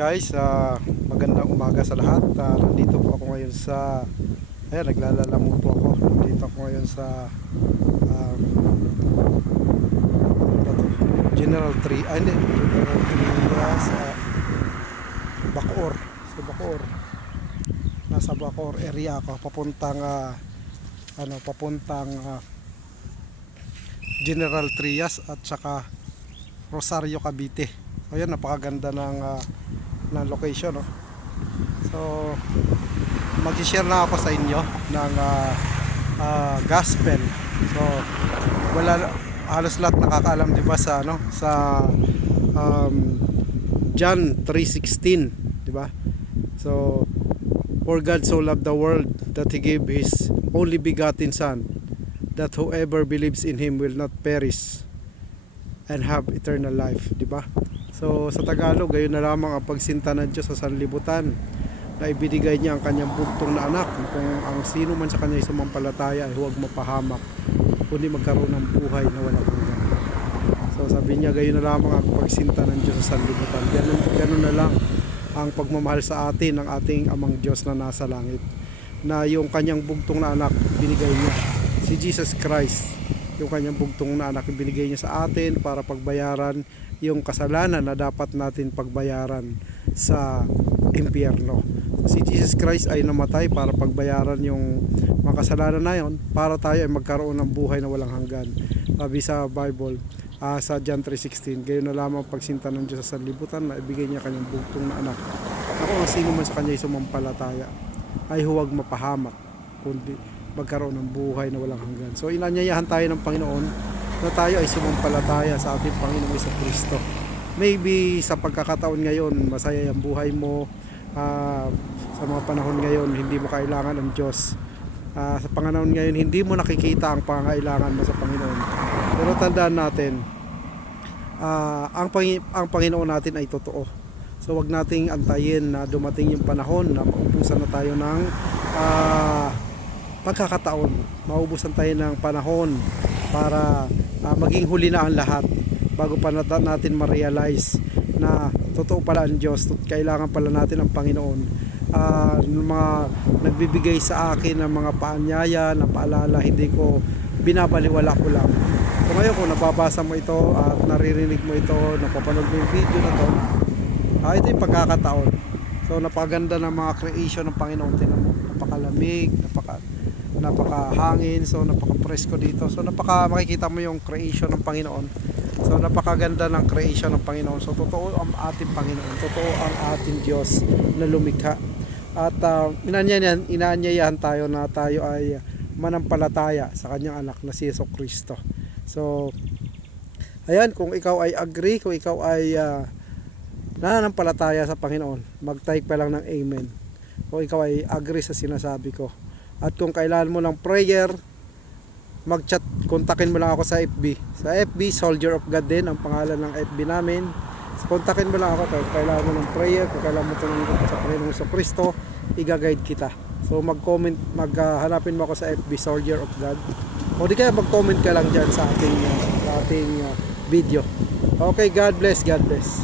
guys, magandang umaga sa lahat. Nandito po ako ngayon sa naglalalamu po ako. Nandito ako ngayon sa General Trias sa Bacoor. Sa Bacoor. Nasa Bacoor area ako papuntang General Trias at saka Rosario, Cavite. So ayan, napakaganda ng location, no? So mag-share na ako sa inyo ng gospel. So halos lahat nakakaalam, di ba, sa John 3:16, di ba? So for God so loved the world that he gave his only begotten son, that whoever believes in him will not perish and have eternal life, di ba? So sa Tagalog, gayon na lamang ang pagsinta ng Diyos sa sanlibutan, na ibinigay niya ang kanyang buktong na anak, kung ang sino man sa kanya ay sumampalataya ay huwag mapahamak, kundi magkaroon ng buhay na walang hanggan. So sabi niya, gayon na lamang ang pagsinta ng Diyos sa sanlibutan. Ganun na lang ang pagmamahal sa atin ng ating amang Diyos na nasa langit, na yung kanyang bugtong na anak binigay niya, si Jesus Christ. Yung kanyang bugtong na anak binigay niya sa atin para pagbayaran yung kasalanan na dapat natin pagbayaran sa impyerno. Si Jesus Christ ay namatay para pagbayaran yung mga kasalanan na yun, para tayo ay magkaroon ng buhay na walang hanggan. Sabi sa Bible, sa John 3:16, gayon na lamang pagsinta ng Diyos sa sanlibutan, na ibigay niya kanyang bugtong na anak, na kung sino man sa kanya ay sumampalataya ay huwag mapahamak, kundi magkaroon ng buhay na walang hanggan. So inanyayahan tayo ng Panginoon na tayo ay sumampalataya sa ating Panginoong Jesucristo. Maybe sa pagkakataon ngayon masaya ang buhay mo, sa mga panahon ngayon hindi mo kailangan ng Diyos, sa panahon ngayon hindi mo nakikita ang pangailangan mo sa Panginoon. Pero tandaan natin, ang Panginoon natin ay totoo. So wag nating antayin na dumating yung panahon na maubusan na tayo ng pagkakataon, maubusan tayo ng panahon para maging huli na ang lahat, bago pa natin ma-realize na totoo pala ang Diyos, kailangan pala natin ang Panginoon. Mga nagbibigay sa akin ng mga paanyaya, na paalala, hindi ko binabaliwala ko lang. So ngayon, kung nababasa mo ito at naririnig mo ito, napapanood mo yung video na to, ito yung pagkakataon. So napakaganda ng mga creation ng Panginoon. Tingnan mo, napakalamig, napakahangin, so napaka-presko dito. So makikita mo yung creation ng Panginoon. So napakaganda ng creation ng Panginoon. So totoo ang ating Panginoon, totoo ang ating Diyos na lumikha. At inaanyayahan tayo na tayo ay manampalataya sa kanyang anak na si Jesucristo. So ayan, kung ikaw ay agree, kung ikaw ay nananampalataya sa Panginoon, mag-type pa lang ng amen kung ikaw ay agree sa sinasabi ko. At kung kailangan mo ng prayer, mag-chat, kontakin mo lang ako sa FB. Sa FB, Soldier of God din ang pangalan ng FB namin. So, kontakin mo lang ako kung kailangan mo ng prayer, kung kailangan mo tumulong sa Panginoong Jesucristo, i-guide kita. So mag-comment, hanapin mo ako sa FB, Soldier of God. O di kaya mag-comment ka lang dyan sa ating video. Okay, God bless, God bless.